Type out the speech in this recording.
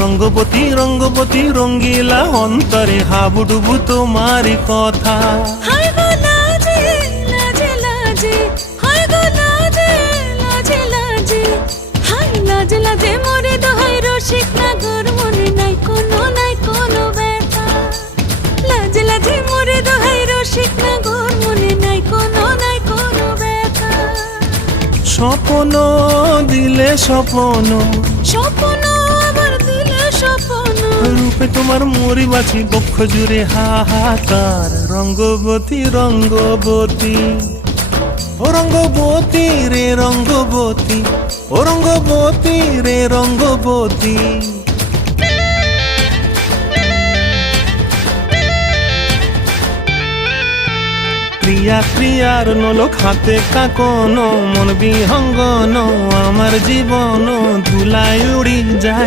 রঙ্গবতী রঙ্গবতী রঙ্গিলা অন্তরে হাবুডুবু তোমারই কথা। হায় গো লাজে লাজে লাজে, হায় গো লাজে লাজে লাজে, হায় লাজে লাজে মোরে দোহাই রসিক নাগর মনে নাই কোনো ব্যথা। লাজে লাজে মোরে দোহাই রসিক নাগর মনে নাই কোনো ব্যথা। স্বপ্ন দিলে স্বপ্ন, স্বপ্ন আবার দিলে স্বপ্ন, রূপে তোমার মরি বাছি বক্ষ জুড়ে হাহাকার। রঙ্গবতী রঙ্গবতী ও রঙ্গবতী রে রঙ্গবতী, ও রঙ্গবতী রে রঙ্গবতী। ক্রিয়া ক্রিয়ার নলক হাতে কাকন, মন বিহঙ্গন আমার জীবন ধুলায় উড়ি যায়।